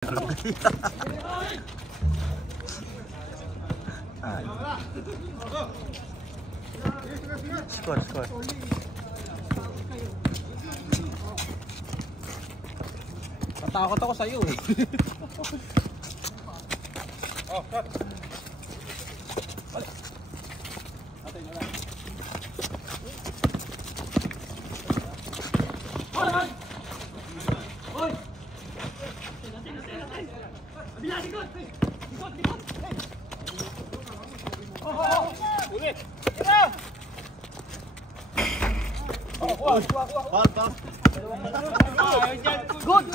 Score. Natakot ako sa'yo eh. Oh, cut. Balik. Atay na lang. Hoy! Abila, likod! Likod! Ulit! Tira! Wag! Good!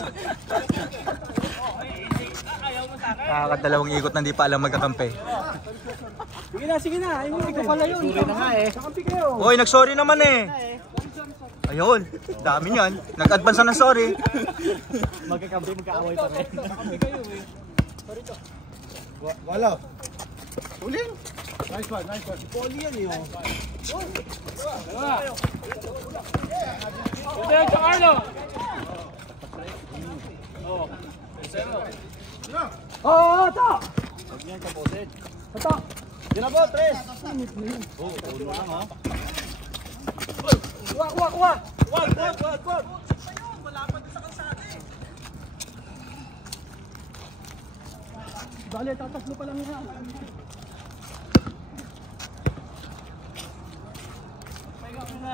Nakakadalawang ikot na hindi pa alam magkakampi. Sige na. Ikaw pala yun. Sorry na nga eh. Kakampi kayo. Hoy, nag-sorry naman eh. Ayun, dami niyan. Nag-advance na ng sorry. Magkakampi, magkaaway pa rin. Kakampi kayo eh. Sorry to. Wala. Uling. Nice one. Si Polly yan eh. Dalawa. Ito yung Carlo. Ito! Huwag niyan kaposin. Ito! Yun na po, tres! Ulo lang ha. Wag! Wala pa din sa kalsada eh. Bale, tataslo pa lang yan. Pahinga ko na.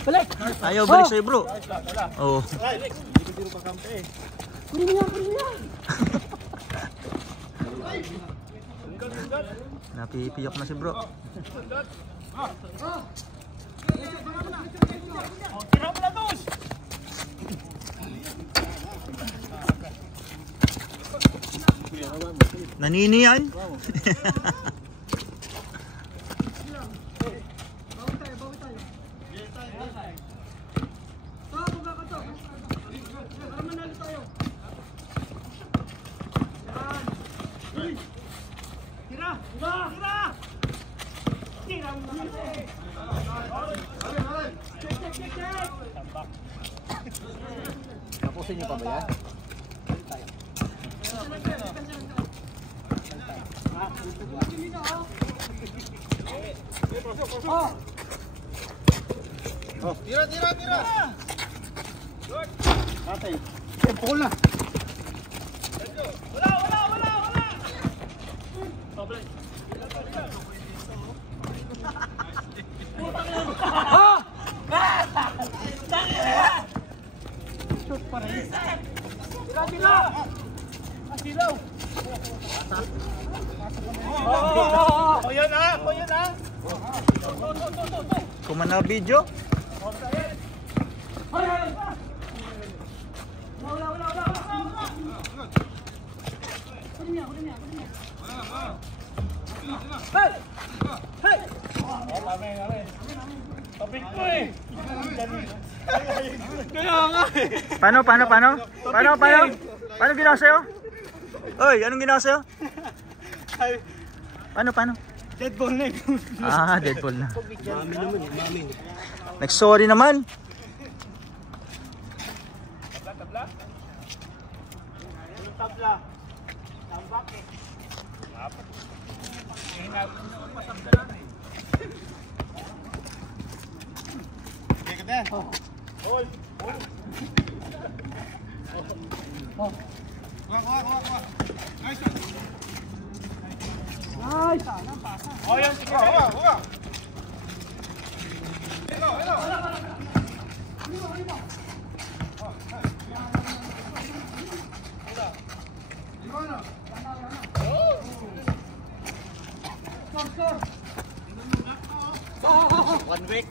Balik! Ayaw balik sa'yo bro. Oo. Kunin mo yan! Napipiyok na si bro. Tira mo na dos! Nanini yan. Tapusin niyo pa ba yan? Tira! Atay. Pukul na. Wala! Shoot pa rin. Tira! Asilaw! O yan ah! Kumana video. Hey! Topik ko eh! Kaya nga eh! Paano ginawa sa'yo? Oy, anong ginawa sa'yo? Paano? Deadball na eh! Deadball na. Mami naman eh, mami. Nag-sorry naman. Tabla? Anong tabla? Tambak eh. Apat. Hingal ko na pasabda lang eh. Okay ka din? Hold! Kuha. Nice one! Nice! Oh, yan, sige. Huwag! Hello! One week.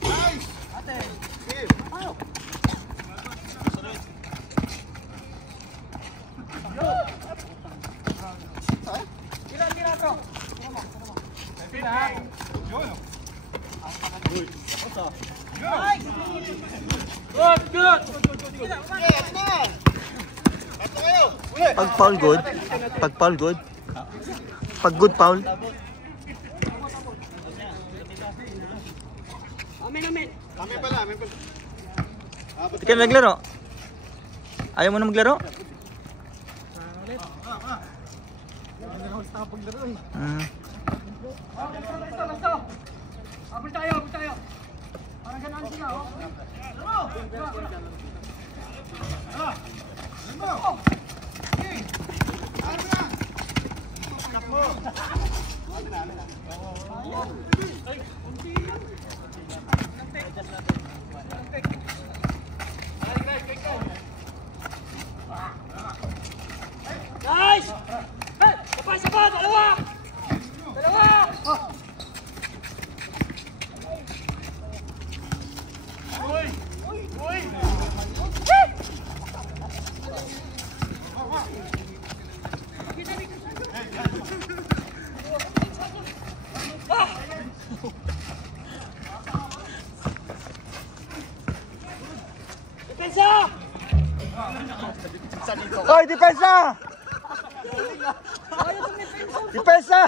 Nice! Ate! Pag foul good. Pag foul good. Pag good foul. Amin pala. Hindi ka na naglaro. Ayaw mo na maglaro? Abol tayo. Parang ganaan sila, oh. Nice! Hey! Kapasa! Dalawa! Depensa! Hoy, depensa! Depensa!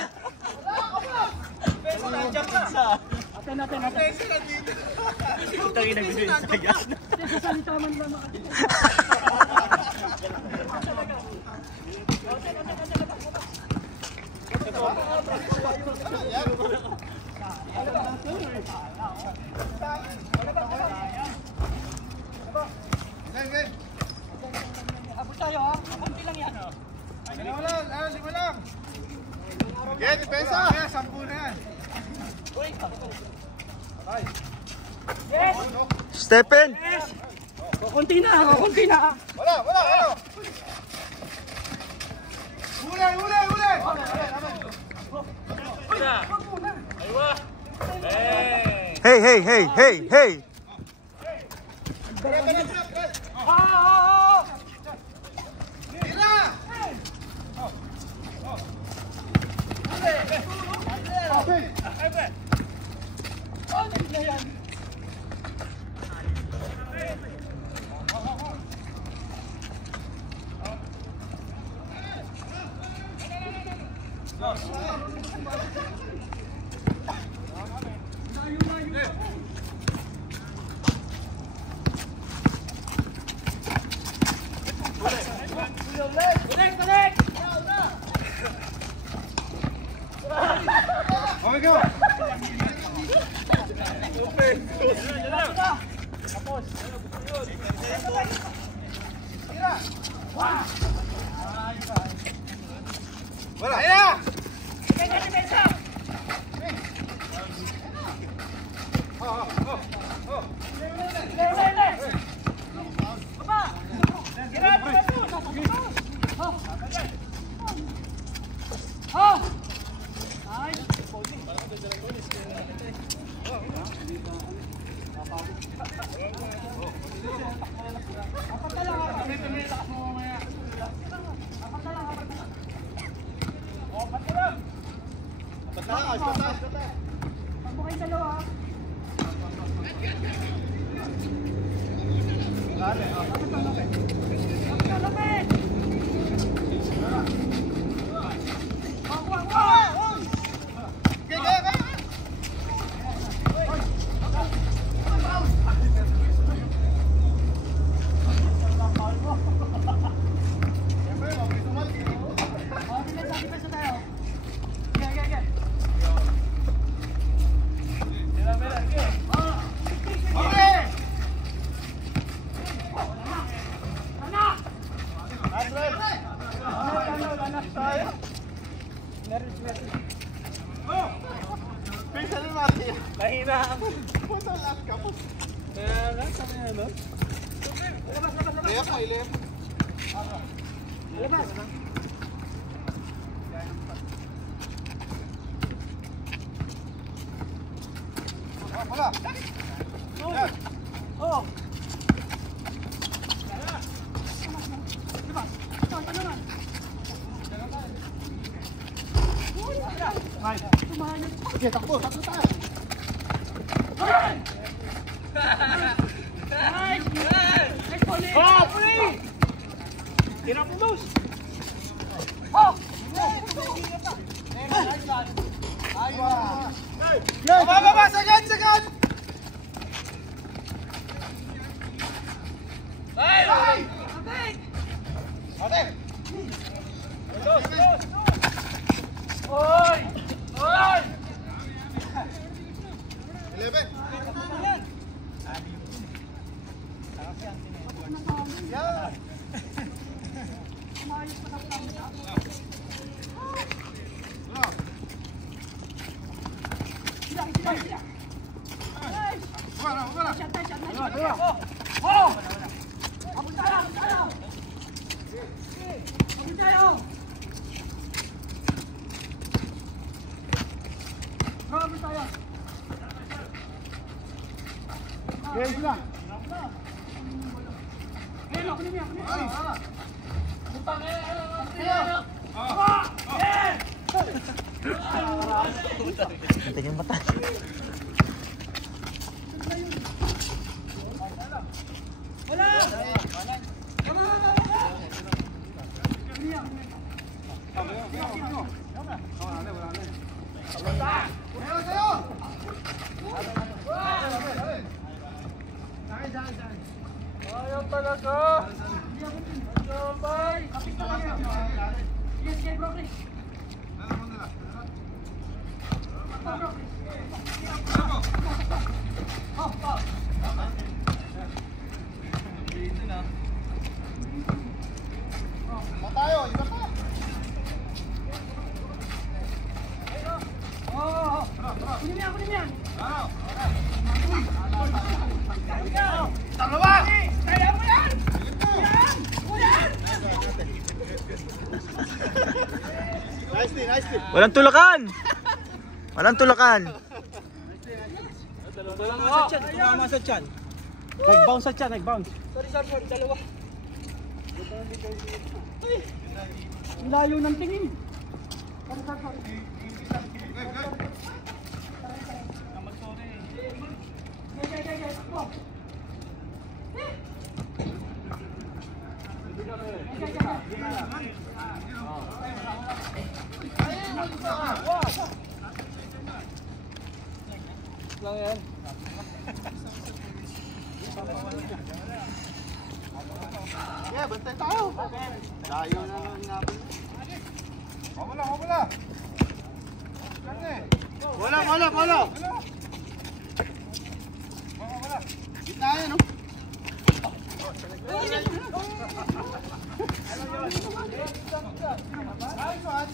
Natin. Tangin na gusto yung sayas. Sasalita man lang. Abot tayo, ha? Kunti lang yan. Lima lang. Yan, depensa. Yan, 10 na yan. Yes! Step in! Kunti na. Wala. Huli! Hey! Okay, go. Wala. Ayan! Depensa! Mahina ako. Puto lang ka po. Kaya nga, sa mga ano? Left. Labas. Wala. Oh. Sige, takbo tayo. Nice! Ate! Oy! Oy! 11. Yeah. Tingin yung mata. Ayaw talaga! Bye! Kapit na lang yan! Yes, yes, bro, please! Tayo, iba pa. Kunin mo yan, kunin mo yan! Dalawa! Kaya mo yan! Yan! Kuyan! Nice team. Walang tulakan! Walang tulakan! Tumama sa tiyan. Nag-bounce sa tiyan, nag-bounce. Sorry, dalawa. Ay! Ang layo ng tingin. Sorry. Okay. Takbo. Lang yan. Yeah, bantay tayo. Layo na lang natin. Wala. Wala. Gitna yan, no? Hey! Ba. Nice one.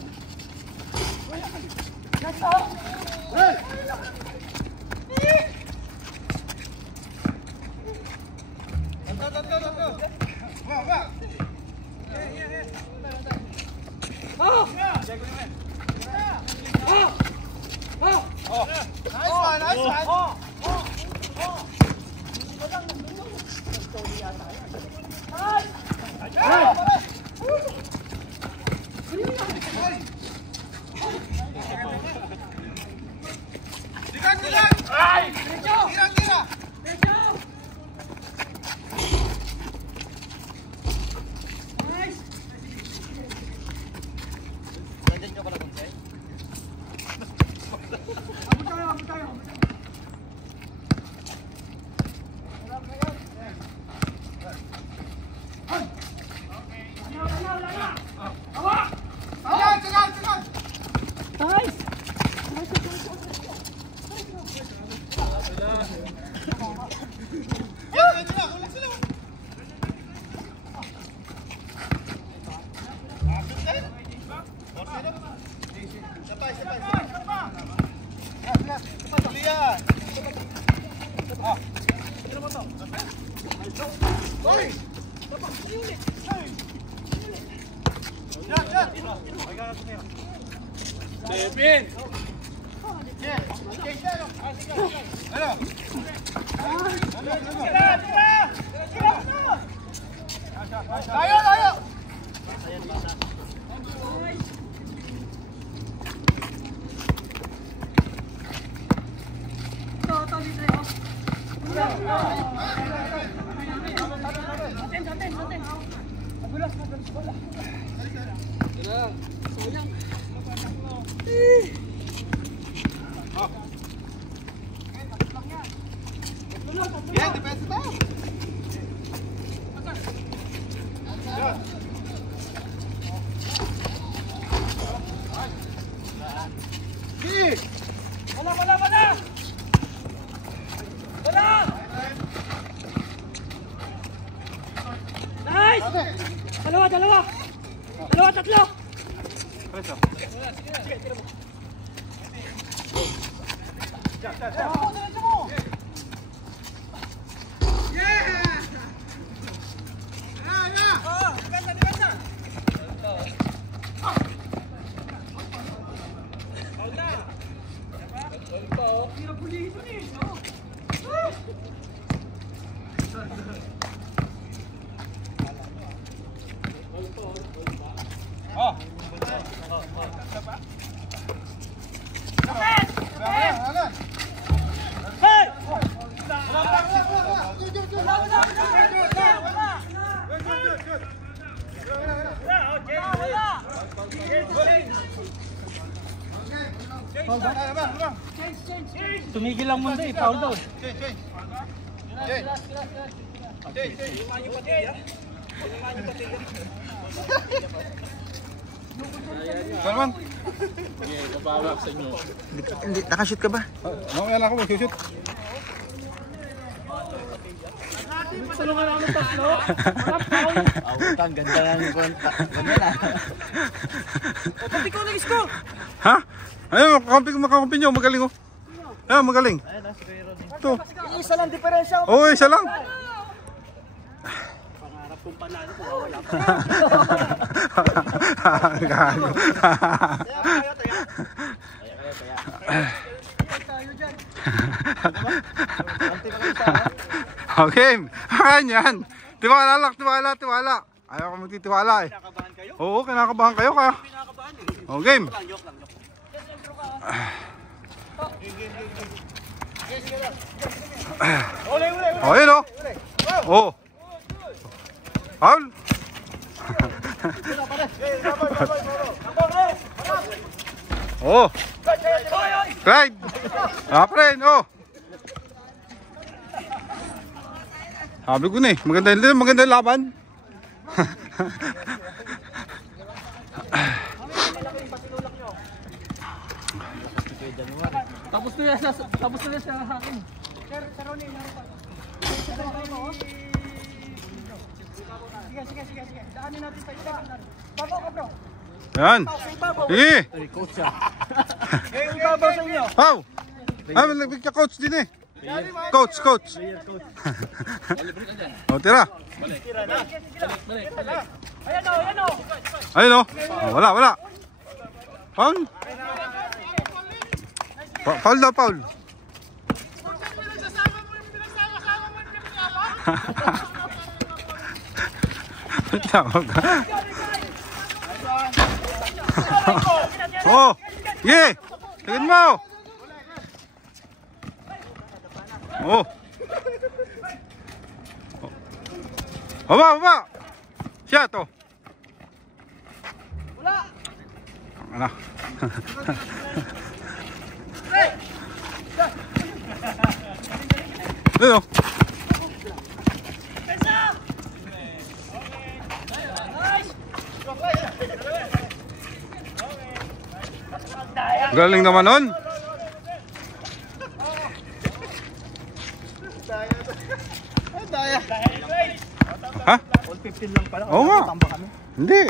Tira. Abot tayo. Nice! Devin! Tayo! Yeah, depensa tayo. Dalawa, dalawa. Dalawa, tatlo. Preso. Tumigil lang muna eh, foul daw. Salman. Hindi, nakashoot ka ba? Mamaya na ako mag-shoot. Salungan ako ng tatlo. Walang foul. Ang ganda lang yung kwenta. Ganda na. Pati ko nag-score. Ha? Ayun, makakampi nyo, magaling oh. Ayun, magaling. Ito. Isa lang diferensya. Oo, isa lang. Pangarap kong panalo ko, wala pa. Okay, yan. Tiwala lang, tiwala. Ayaw ko magtitiwala eh. Oo, kinakabahan kayo ka. Oh, game. Oh, yun oh. Oh. Foul. Oh. Clyde. Apren, oh. Sabi ko na eh, maganda yung laban. Tapos na yan sa akin. Sige. Daanin natin sa iba. Bago ka bro. Yan. Sige. Coach siya. Ibabaw sa inyo. Pau. Ah, may coach din eh. Coach. O, tira. Ayan o. Wala. Foul. Foul daw, foul. Tawag ka. Oh, yeah. Tingin mo. Oh. Baba. Siya to. Wala. Ano? Dito. Galing naman nun. Ha? All 15 lang pala. Oo nga. Hindi.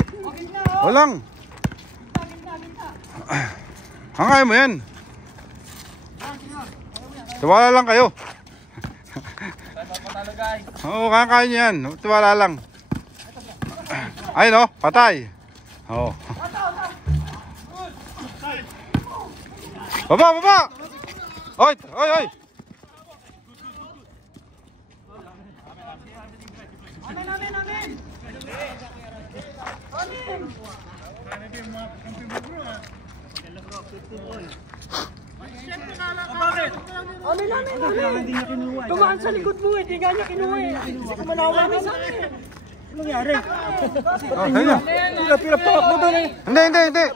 Walang. Kaya mo yan. Tiwala lang kayo. Oo, kakain nyo yan. Tiwala lang. Ayun o, patay. Oo. Baba! Oy! Namin. Tumaan sa likod mo eh, di nga niya kinuha eh. Hindi ka manawa na sa akin. Anong nangyari? Pinapalak mo doon eh. Hindi.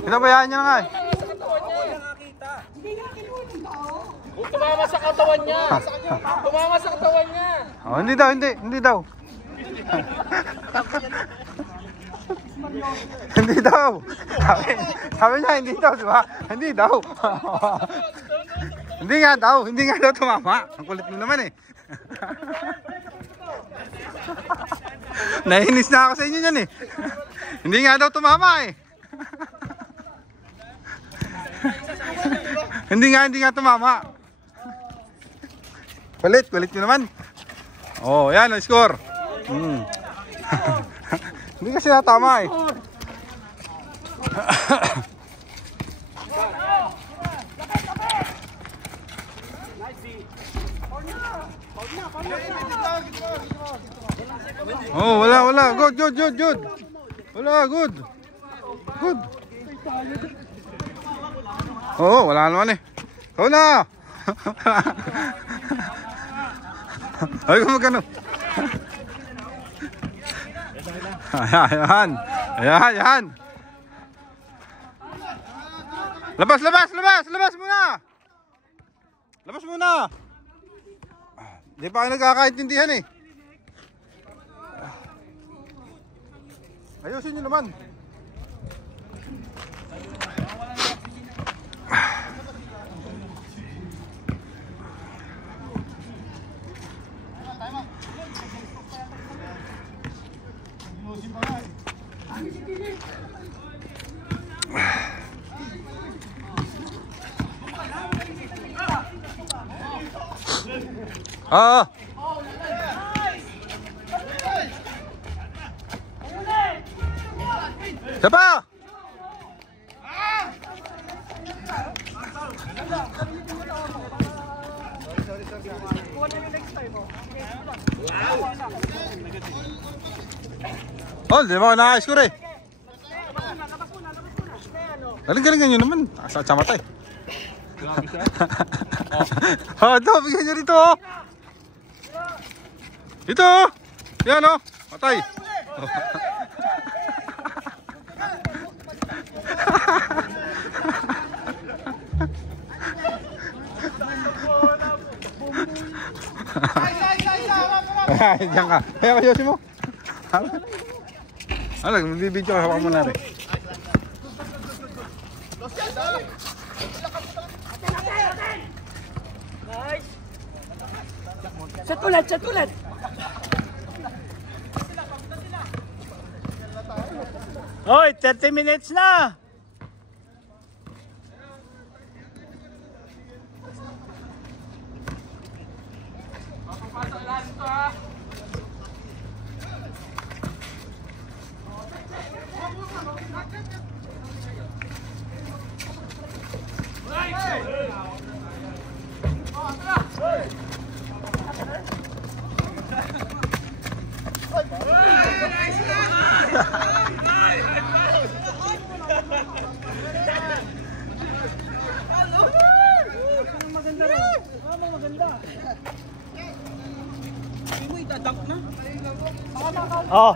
Pinabayaan niya na nga eh. Tumama sa katawan niya. Oh, hindi daw. Hindi daw. Sabi niya hindi daw, di ba? Hindi daw. Hindi nga daw tumama. Ang kulit mo naman eh. Nainis na ako sa inyo yan eh. Hindi nga daw tumama eh. Hindi nga tumama. Kulit nyo naman. Oh, yan ang score. Hindi kasi natama eh. Oh, wala. Good. Wala, good. Oh, wala naman eh. Ikaw na. Ay, kung magkano. Ayan. Labas muna. Labas muna. Hindi pa kayo nagkakaintindihan eh. Ayusin nyo naman. Siapa? Oh, di ba na-score eh. Galing-galingan nyo naman. Asa matay. Ito, bigyan nyo dito oh. Dito oh. Yan oh. Matay. Diyan ka. Kaya kayosin mo. Alam, magbibidyo ka. Hawakan mo na rin. Nice. Sa tulad. Hoy, 30 minutes na. Oh.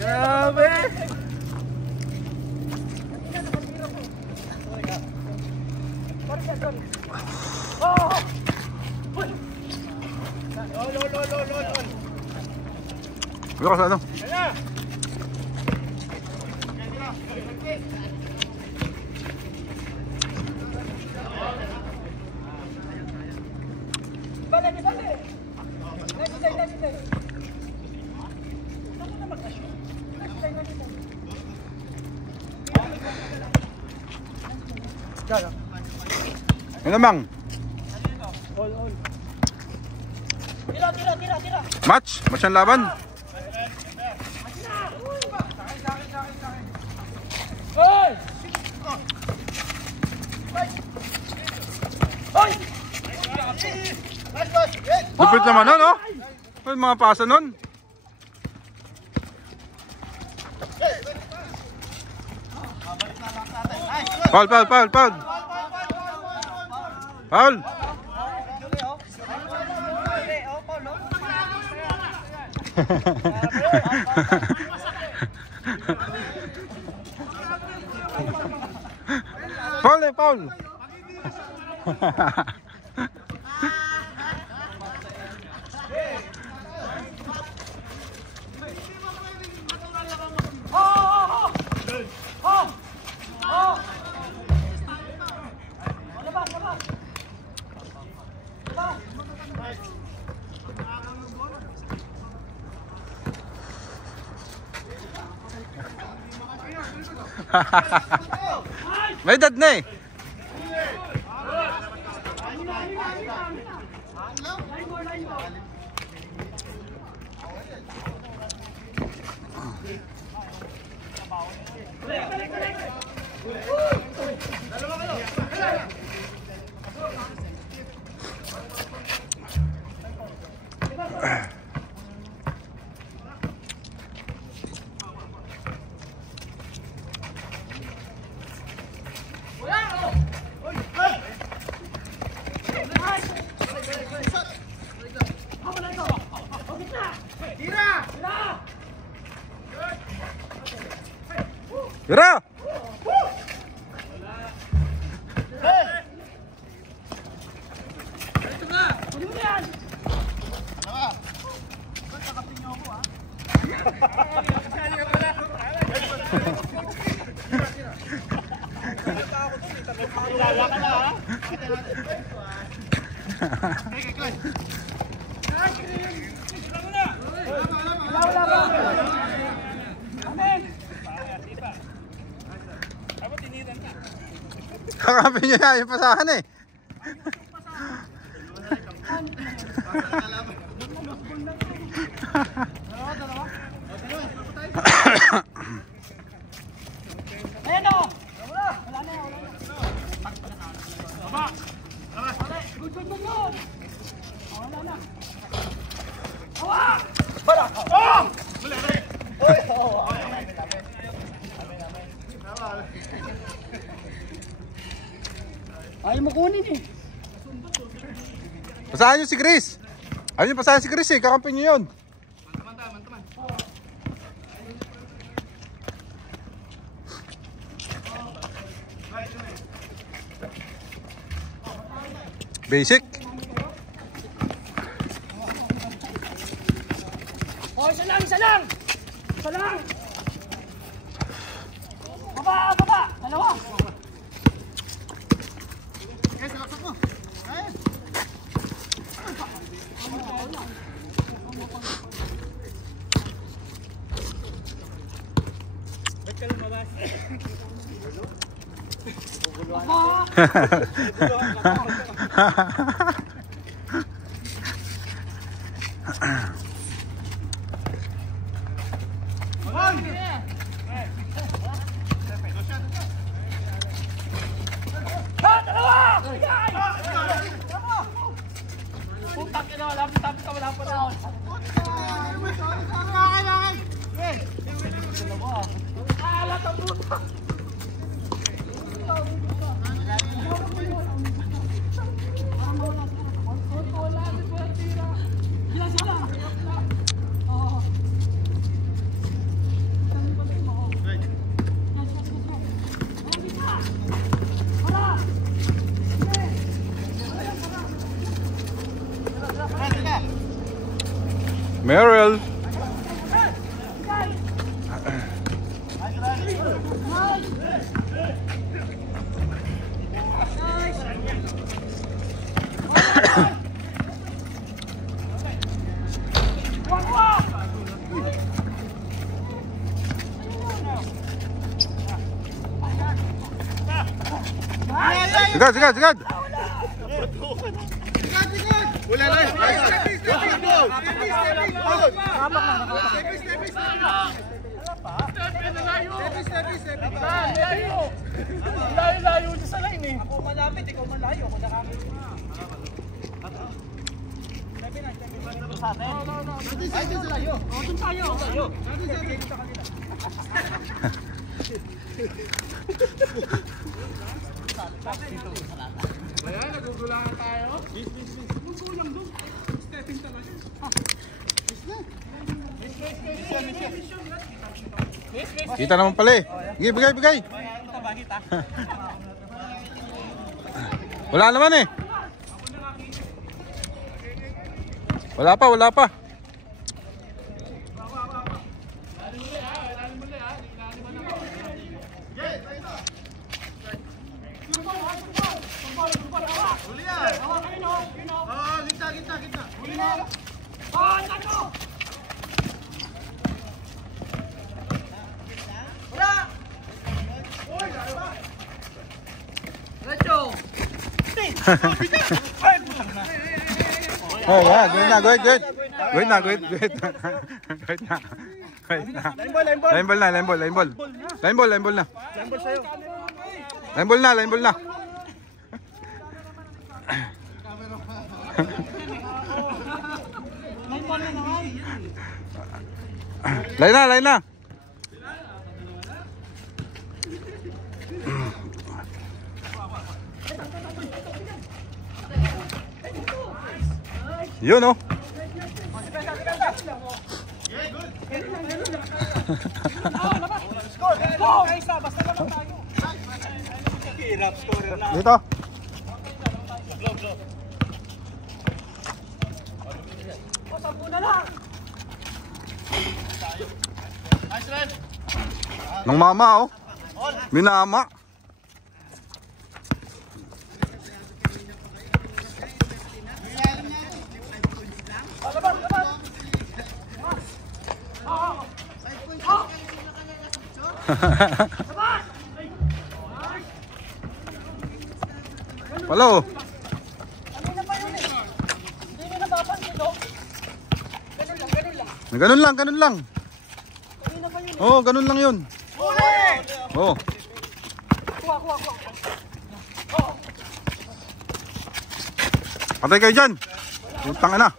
Grabe. Bukas ano? Ano bang? Tira. Match ang laban. Hoy! Hoy! Lupit naman nun, oh. Ay, mga pasa nun. Foul. Foul. Foul. May edad na eh. Tira! Kakapin niya yan yung pasahan eh. Ayan o! Wala na. Good. Wala na. Hawak! Ayaw mo kunin eh. Pasahan niyo si Chris. Ayaw niyo pasahan si Chris eh. Kakampin niyo yun. Basic. Oh, isa lang. Baba. Dalawa. Putak ina, lapit ka wala pa raw. Merrill. Sigad. Wala na. Layo niya sa line eh. Ako malapit, ikaw malayo. Ako nakakita. Ay, doon tayo. Doon tayo. Ayan, nagugulangan tayo. Kulang doon. Stepping talaga. Kita naman pala eh. Sige, bigay. Wala naman eh. Wala pa. Oh, yeah, good na, good. Good na. Good na. Line ball na. Line na. Yun oh. Dito. Nang mama oh. Minama. Hello. Ganun lang. Oh, ganun lang 'yun. Oh. Patay kayo dyan. Utang na.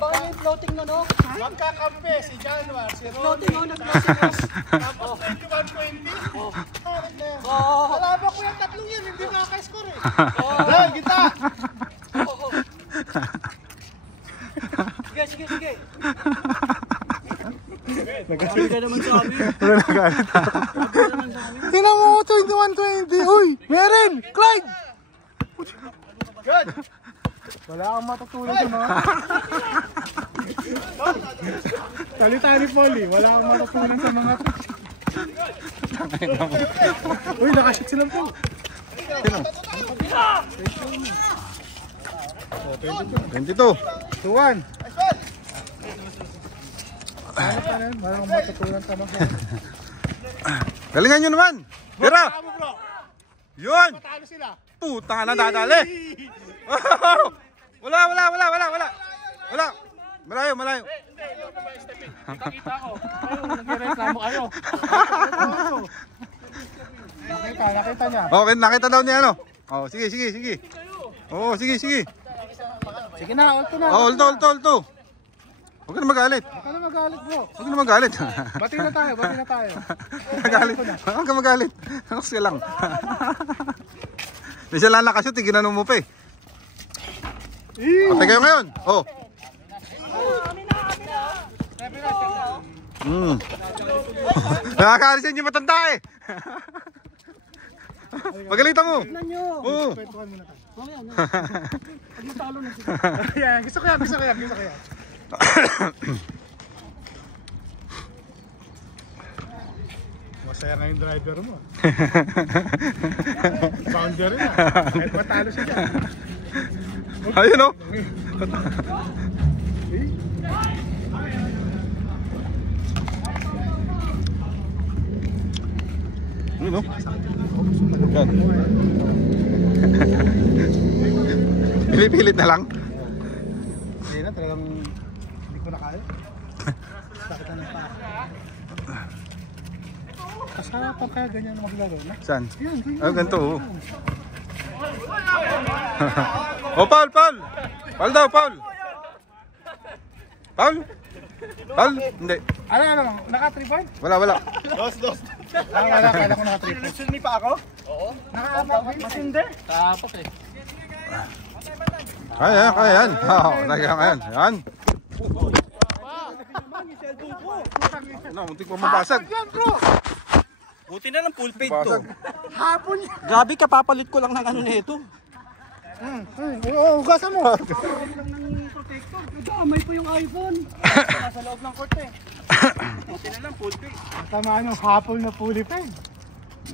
Baka yung floating na, no? Magkakampi si Januar, si Ronnie. Floating, no? Nag-floating, no? Tapos 21-20. Alam ko yung tatlong yan, hindi makaka-score eh. Dahil, kita! Sige. Nagalit ka naman sa amin. Wala nagalit ha. Tingnan mo 21-20. Uy, meron! Clyde! Good! Wala akong matutunan sa mga. Salita ni Polly, wala akong matutunan sa mga. Uy, nakashoot sila po. 22. 2-1. Wala akong matutunan sa mga. Galingan nyo naman. Tira! Bro, Yun! matalo sila. Puta na dadali. Wala. Malayo. Kita ko. Nagreklamo kayo. Nakita niya. Okay, nakita daw niya ano. Oh, sige. Oh, sige. Sige na, ulto na. Oh, ulto. Huwag ka na magalit. Huwag ka na magalit, bro. Huwag ka na magalit. Bati na tayo. Magalit. Huwag ka magalit. Huwag ka lang. May siya lang nakashoot, ginanong mo pa eh. Patay kayo ngayon. Oh. Nakakaalisin yung matanda eh. Pagalitan mo. Oo. Gusto ko yan. Masaya nga yung driver mo. Boundary na. Kahit matalo siya. Ayun oh. Ayun oh. Yan. Pilipilit na lang. Hindi na, talagang hindi ko na kaya. Sakit na ng paa. Kasarapan kaya ganyan na maglaro na? Saan? Yan, ganyan. Ah, ganito oh. Oh, Paul! Paul daw, Paul! Paul? Hindi. Ano? Naka 3 point? Wala. Dos. Wala, kala ko naka 3 point. Sunmi pa ako? Oo. Naka-apa point? Masindi. Tapos eh. Kaya yan. Oo, kaya yan. Yan. Ano, muntik pa mabasag. Buti na lang full fade to. Basag. Hapon yan. Grabe ka, papalit ko lang ng ano na ito. Oo, hugasan mo. Damay po yung iPhone. Nasa loob ng court eh. Buti na lang full fade. Tama yung hapon na fully paid.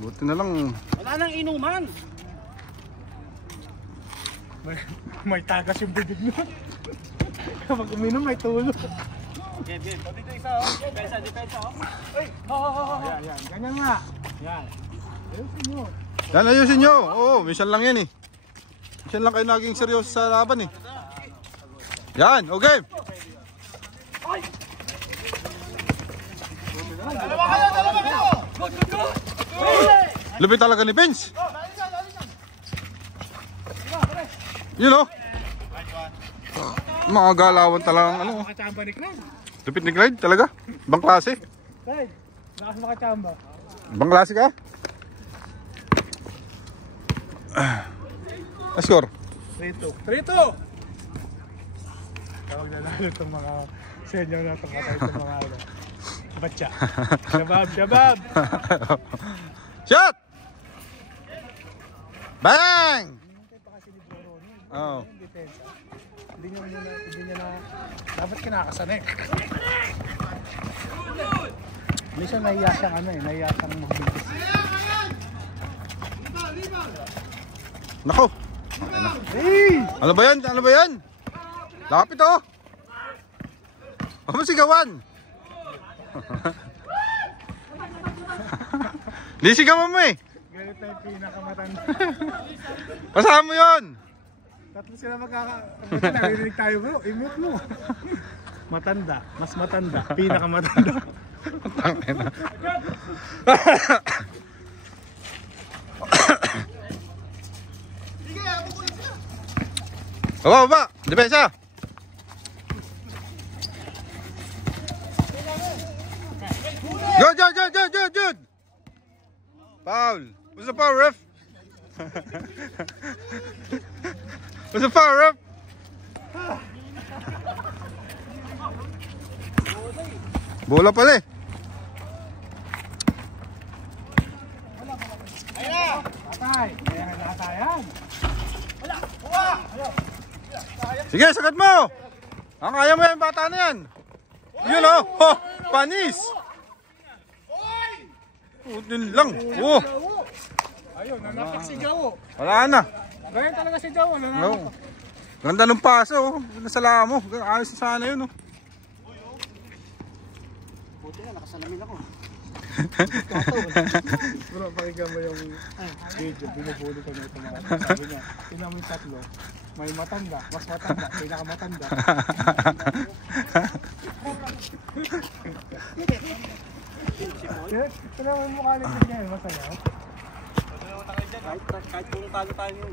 Buti na lang. Wala nang inuman. May tagas yung bibig mo. Kapag uminom may tulog. Game. O dito isa, oh. Depensa, oh. Uy! Yan. Ganyan nga. Yan. Ayusin nyo. Yan, ayusin nyo. Oo, minsan lang yan eh. Minsan lang kayo naging seryoso sa laban eh. Yan, okay. Dalawa kayo! Lupit talaga ni Vince. You know. Mga galawan talagang ano. Makachamba ni Clyde. Lupit ni Clyde talaga. Ibang klase. Clyde, lakas makachamba. Ibang klase ka. Score. 3-2. Tawag na lalo itong mga senior na itong mga ano. Batya. Shabab. Shot! Bang! Oh. Hindi niya na dapat kinakasanek. Minsan nahiya siyang nahiya siyang magbigis. Nako. Hey! Ano ba yan? Lapit oh. Sigawan. Di sigawan mo eh. Ganito yung pinakamatanda. Pasahan mo yun. Tatlo sila narinig tayo bro. I-mute mo. Matanda. Mas matanda. Pinakamatanda. Tangina. Baba. Depensa. Good. Foul. What's the foul, ref? What's the foul, ref? Bola pala eh. Atay. Ayan, atayan. Sige, sagat mo. Ang kaya mo yan, bata na yan. Yun oh. Oh, panis. Yun lang. Oh. Ayun, nanapak si Jawo. Wala na. Ganyan talaga si Jawo. No. Ganda ng paso. Oh. Nasala mo. Ayos na sana yun. Oh. Buti na, nakasalamin ako. Bro, pakinggan mo yung video. Binubuli ko na ito mga sabi niya. Tingnan mo yung tatlo. May matanda, mas matanda, pinakamatanda. Tingnan mo yung mukha nito niya. Masaya. Kahit kung talo tayo yun.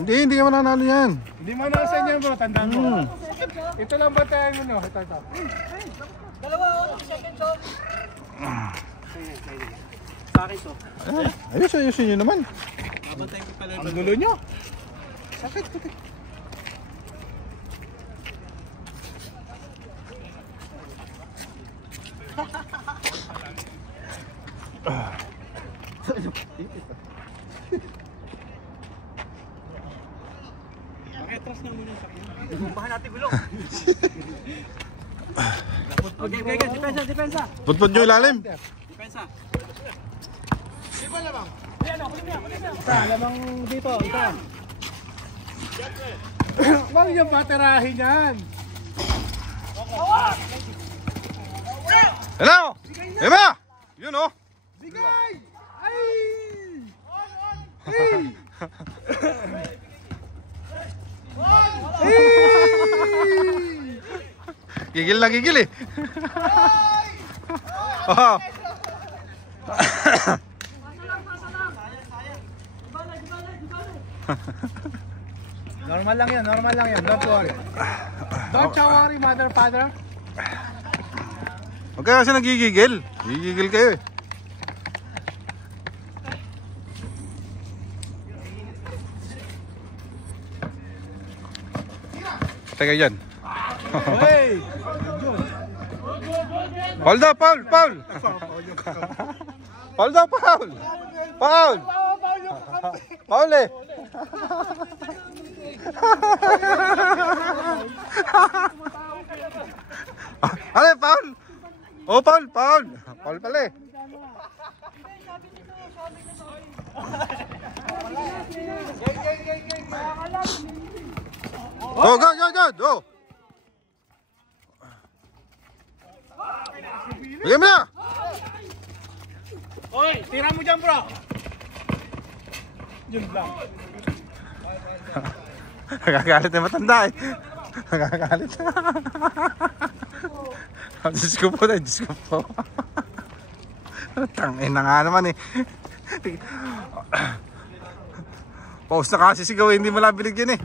Hindi ka mananalo yan. Hindi mo nasa niya bro, tandaan mo. Ito lang ba tayo mo no? Ito. Dalawa, second shot. Sa akin to. Ayusin nyo naman. Babantay ko pala. Ang gulo nyo. Sakit. Pakitras na muna sa akin. Bumpahan natin gulo. Okay, depensa. Putput nyo ilalim. Depensa. Isa, lamang dito. Isa. Huwag niyo paterahin yan. Hello! Ema! Yun oh. Bigay! Ay! Hey! Gigil na gigil eh. Oh. Normal lang yan. Don't worry. Don't you worry, mother, father. Huwag kayo kasi nagigigil. Gigigil kayo eh. Teka yan. Hey! Paul daw, Paul! Paul daw, Paul! Paul eh! Ano eh, Paul? Oh, Paul pala eh. Oh, go! Oh! Bigyan mo na! Oy, tira mo dyan, bro. Yun lang. Nagagalit na matanda eh. Nagagalit na. Diyos ko po na, Diyos ko po. Tangin na nga naman eh. Pause na kasi sigaw, hindi mo lang binigyan eh.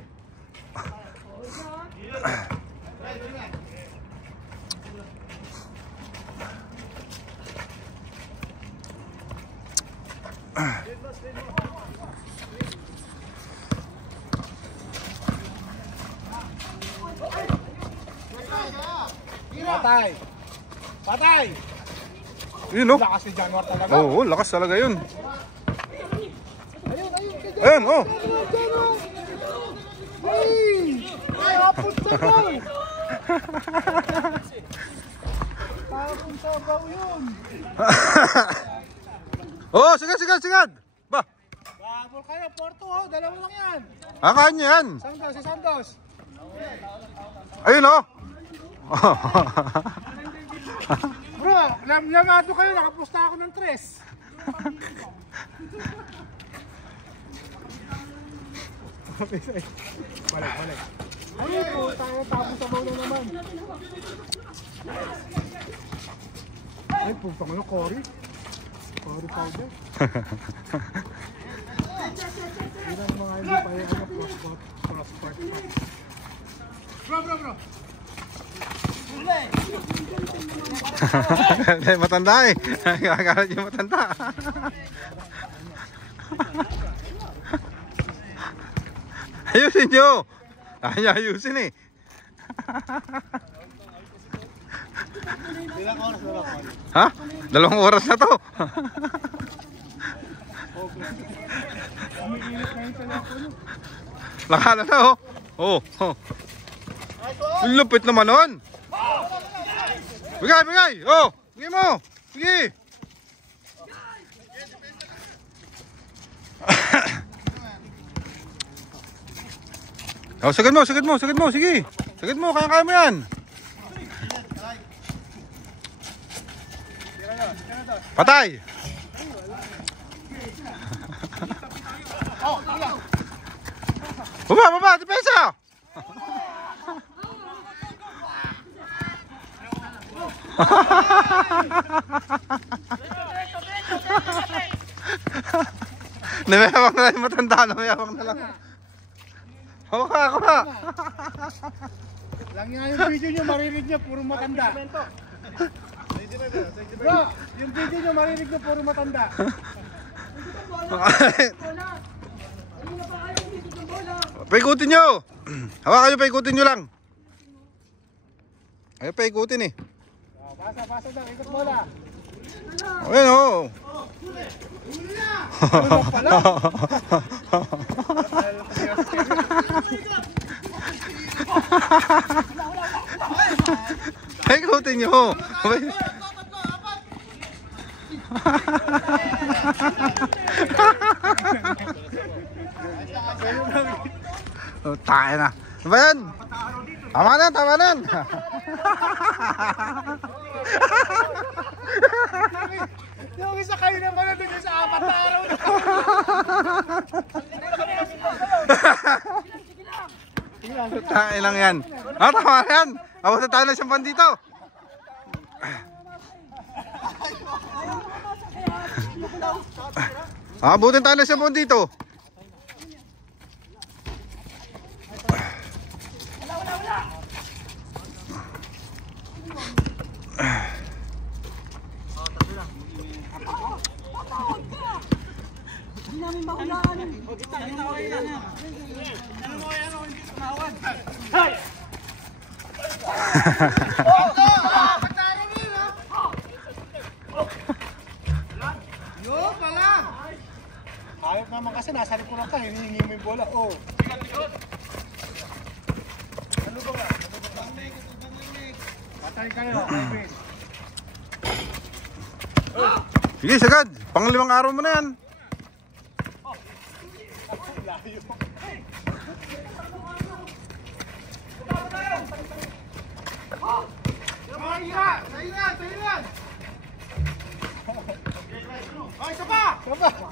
Patay. Patay. Yun no? Lakas ni Januar talaga. Oo, lakas talaga yun. Ayun, oh. Ay, tapos sabaw. Tapos sabaw yun. Oh, sigad, sigad, sigad. Ba? Babol kayo, Porto, oh. Dalawa lang yan. Akahan niya yan. Santos, si Santos. Ayun, oh. Bro, lamado kayo, nakapusta ako ng 3. Balik, balik. Ay, po, tayo tapos sabaw na naman. Ay, puntang ano, Cory. Cory powder. Hindi na mga hindi pa yung cross-part. Bro. Matanda eh. Nagagalit yung matanda. Ayusin nyo. Ay, ayusin eh. Ha? 2 oras na to. Nakala na oh. Oh, oh. Lupit naman nun. Bigay, bigay. Oh, bigay mo. Sige. Oh, sagad mo. Sige. Sagad mo, kaya mo yan. Patay. Baba, depensa. Namayawang na lang yung matanda, namayawang na lang. Hawak ka. Lang nga yung video nyo, marinig nyo, puro matanda. Bro, yung video nyo, marinig nyo, puro matanda. Paikutin nyo. Hawakan nyo, paikutin nyo lang. Ayaw paikutin eh. Pasa daw, ikot bola. Ayan o. Paikutin nyo. Oh, tayo na. Ano ba yan? Tama na yan. Yung isa kayo naman na dun sa 4 na araw na. Tayo lang yan. Ah, tama na yan. Abutin tayo ng sampan dito. Abutin tayo ng sampan dito. Hindi namin mahulaan. Yo, pala! Ayop naman kasi, nasa likuran ka, hinihingi mo yung bola. Oh. Ano ba nga? Patay kayo, Kevin. Sige, sagad. Pang-5 araw mo na yan. Sa'yo yan! Ay, isa pa! Isa pa!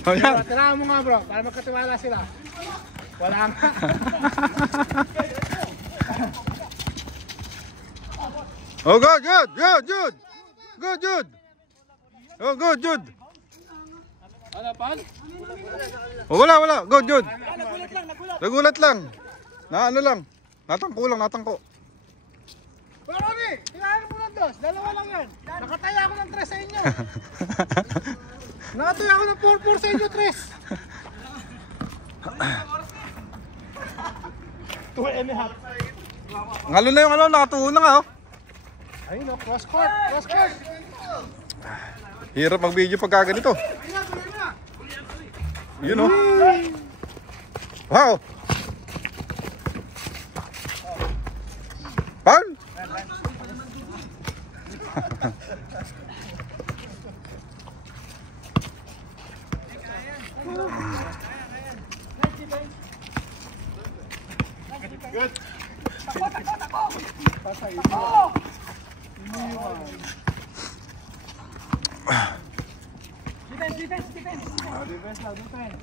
Oh, yan. Tirahan mo nga bro, para magkatiwala sila. Wala nga. Oh, good, good, good, good. Good, good. Oh, good, good. Oh, wala. Good, good. Nagulat lang. Na ano lang. Natangko lang, natangko. Pero Ronnie, tirahan mo ng dos. Dalawa lang yan. Nakataya ako ng 3 sa inyo. Nakataya ako ng 4-4 sa inyo, 3. 2.5. Ngalo na yung ano, nakatuho na nga oh. Ayun o, cross court, cross court. Hirap mag-video pagka ganito. Yun oh. Wow. Paul? Good. Defense lang, defense.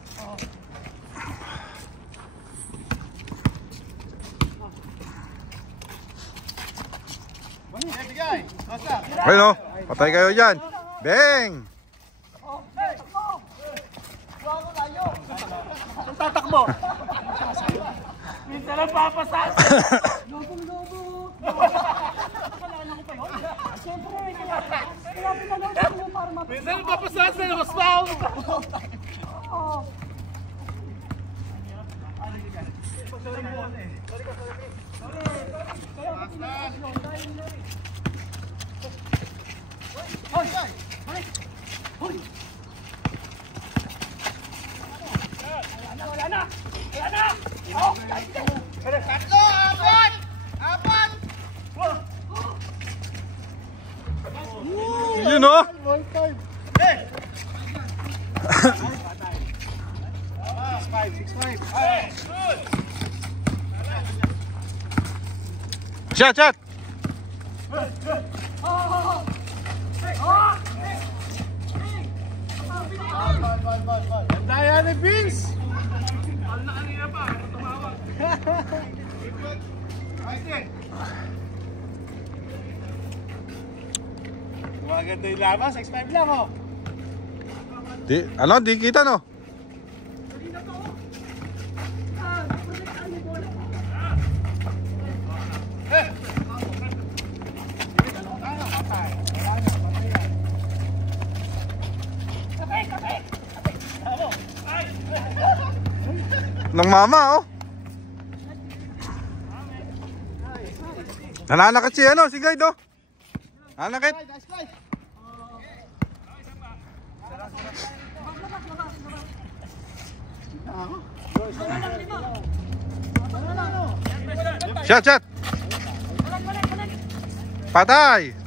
Bigay. Basta. Ayun oh. Patay kayo dyan. Bang! Ang tatakbo. Minsan lang papasas. Lobong-lobo. Kalaan ako pa yun. Siyempre, kaya pinalaw mo para mapasas. Minsan lang papasas na mas tao. Oo. Yun oh. One time. 6'5". Shot. Daya ni Vince. Maganda yung laban, 6'5" lang oh. Di kita no? Nang mama oh. Nananakit si ano, si guide oh. Nananakit. Shot. Patay.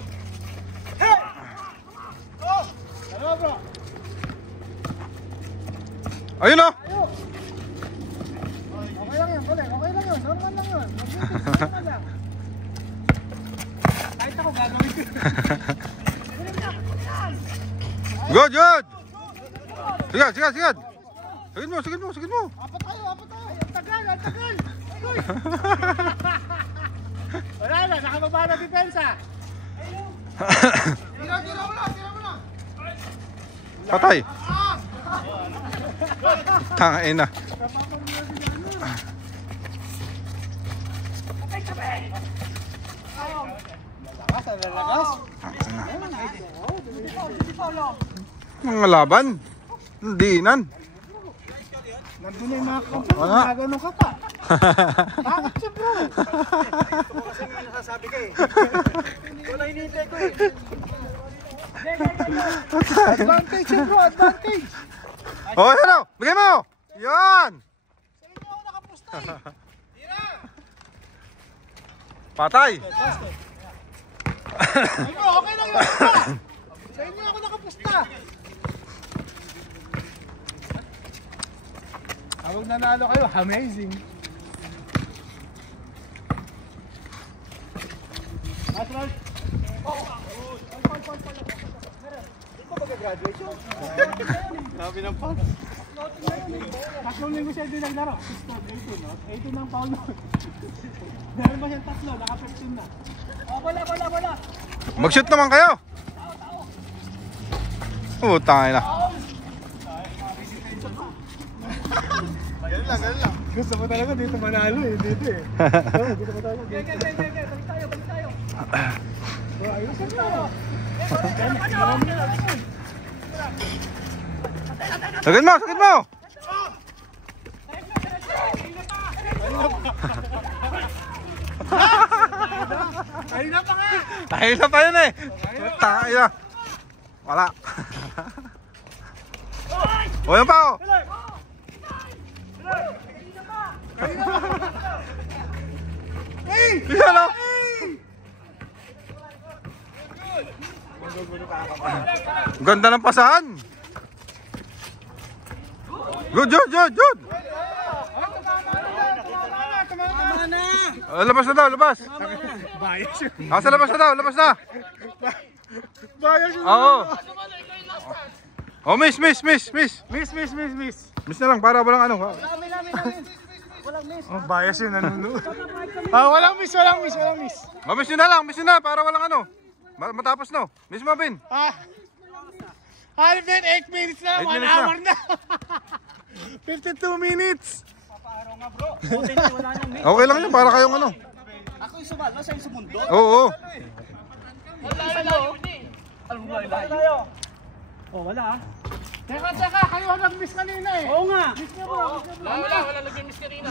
Ayun oh. Okay lang yun, okay lang yun, normal lang yun. Normal lang. Kahit ako gagawin ko. Good. Sige. Sigid mo. Apat tayo. Ang tagal. Wala na, nakababa na depensa. Tira mo na. Patay. Tangin na. Lalakas. Mga laban. Diinan. Nandun na yung mga kampo, nagano ka pa. Bakit siya bro? Ito mo kasi yung nasasabi ka eh. Wala hinihintay ko eh. Advantage siya bro, advantage. Oh, ano? Bigay mo! Yan! Patay! Okay lang yun. Sa inyo ako nakapusta. Habang nanalo kayo, amazing. Grabe ng foul. Tatlong linggo siya din naglaro. 18, no? 18 ng foul nun. Dahil ba siyang tatlo, naka-15 na. Oh, wala. Mag-shoot naman kayo! Tangay na. Ganun lang. Gusto mo talaga dito manalo eh, dito eh. Gusto mo talaga dito. Balik tayo. Ayusin tayo. Sagad mo! Ayun pa nga! Tahil na pa yun eh! Tangay na! Wala! O yun pa o! Yan o! Ganda ng pasahan! Good! Labas na daw, labas! Bias yun. Sa labas na daw, labas na! Bias yun. Oo! Oh, miss! Miss. Miss na lang, para walang ano. Walang miss. Oh, bias yun, nanonood. Walang miss. Oh, miss nyo na, para walang ano. Matapos no. Miss mo, Ben. Half then 8 minutes na, 8 1 minutes na. hour na. 52 minutes. Papaaraw nga bro. Buti na wala nang miss. Okay lang yun, para kayong ano. Ako yung sumalo, siya yung sumundo. Oo. Tayo. Oh, wala ah. Teka, kayo nag-miss kanina eh. Oo nga. Wala nag-miss kanina.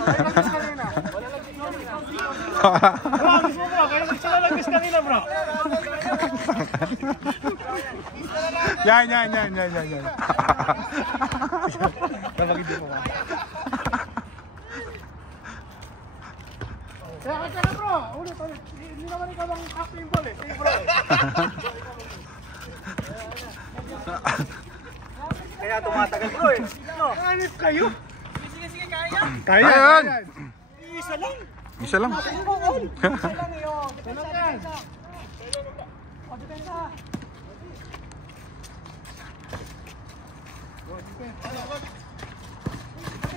Kayo sila nag-miss kanina bro. Yan. Kapag hindi mo ka. Teka bro, ulit. Hindi naman ikaw ang acting ball eh. Sige bro. Kaya tumatagal bro eh. Anis kayo? Sige, kaya. Kaya yan. Isa lang. Isa lang. Isa lang yun. Depensa. O, depensa.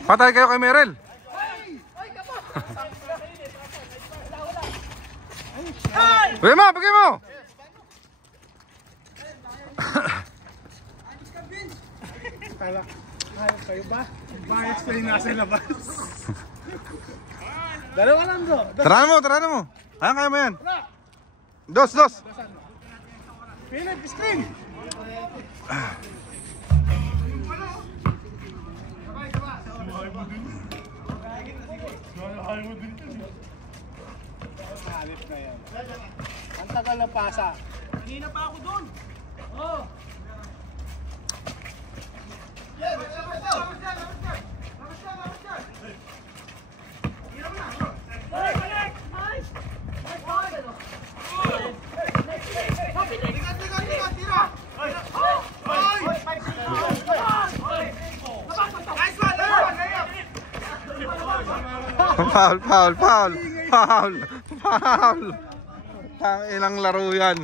Patay kayo kay Merel. Bigay mo! Kayo ba? Bias kayo nasa labas. Dalawa lang bro. Tara mo. Kaya mo yan. Dos. Philip, screen! Hanip na yan. Ang tagal na pasa. Kanina pa ako doon. Oh. Foul. Ang ilang laro yan.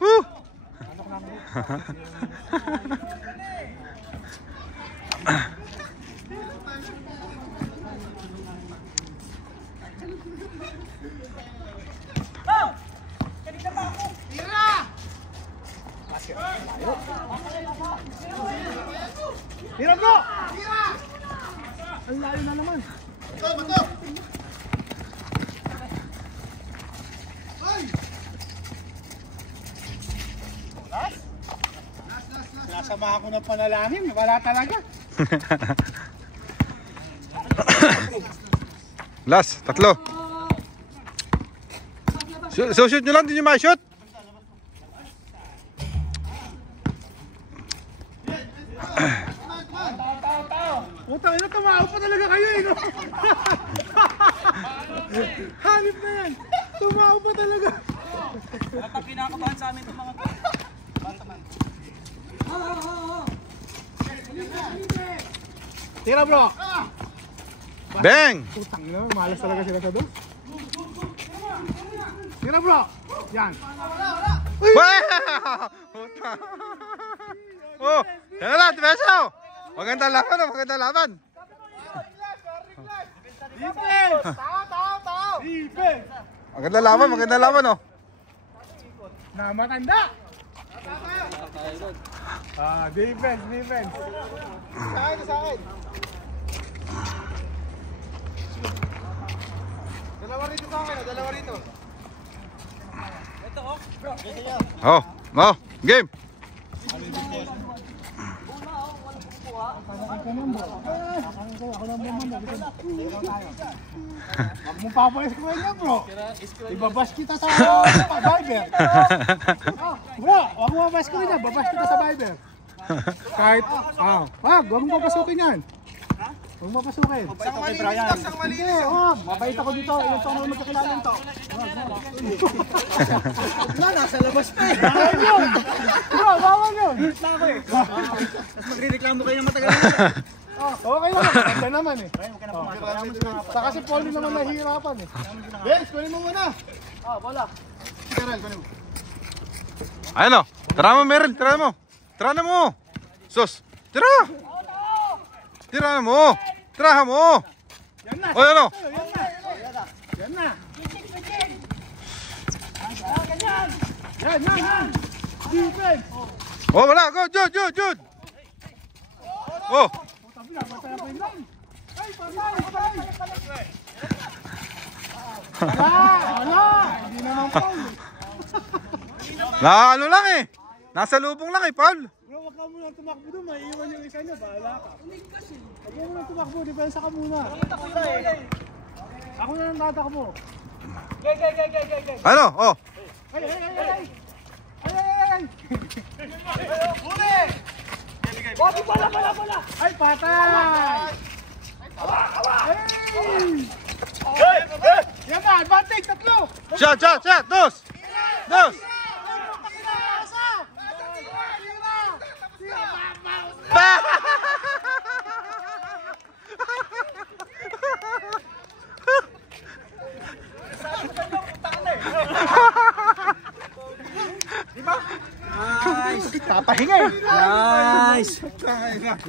Woo! Tira bro! Ang layo na naman. Nasama ako ng panalangin, wala talaga. Last, 3. So shoot nyo lang, hindi nyo ma-shoot. Tao. Putang ina, tumao pa talaga kayo eh. No? Hanip na yan. Tumao pa talaga. At kinakabahan sa amin itong mga to. Tira bro. Bang! Putang ina, malas talaga sila sa dos. Tira bro. Yan. Oh, yan na lang, Tibeso! Magandang laban, magandang laban. Defense! Tao! Defense! Magandang laban, oh. Na matanda! Defense! Sa akin! Dalawa rito sa akin, dalawa rito. Ito, oh, bro. Oh, game. Huwag mong papayos ko yan, bro. Ibabash kita sa Viber. Bro, huwag mong papayos ko yan. Babash kita sa Viber. Kahit, huwag mong papasukin yan. Huwag mong papasukin. Isang malinis, isang malinis. Huwag, mabait ako dito. Ilang taon na magkakilala nito. Wala, nasa labas pa eh. Bawal yun. Bro, bawal yun. Wala ako eh. Tapos magre-reklamo kayo ng matagal na. Okay lang. Ganda naman eh. Saka si Paulie naman nahihirapan eh. Benz, kunin mo muna. Wala. Karel, kunin mo. Ayun, oh. Tara mo, Meryl. Tira mo. Tira na mo. Sus. Tira. Tira mo. Tira mo. Yan na. O, yan, oh. Yan na. Yan. Defense. Oh, wala. Go, Jude. Oh. Patay ako yun lang. Ay, patay. Wala. Hindi naman Paul. Ano lang eh. Nasa lubong lang eh, Paul. Bro, wag ka muna tumakbo doon. Maiiwan yung isa niya. Bahala ka. Wag mo muna tumakbo. Depensa ka muna. Ako na lang tatakbo. Ano? Oh. Ay! Bola! Ay, patay! Ay! Yan na, advantage, tatlo! Shot. Dos. Nice! Papahinga eh! Nice! Nice!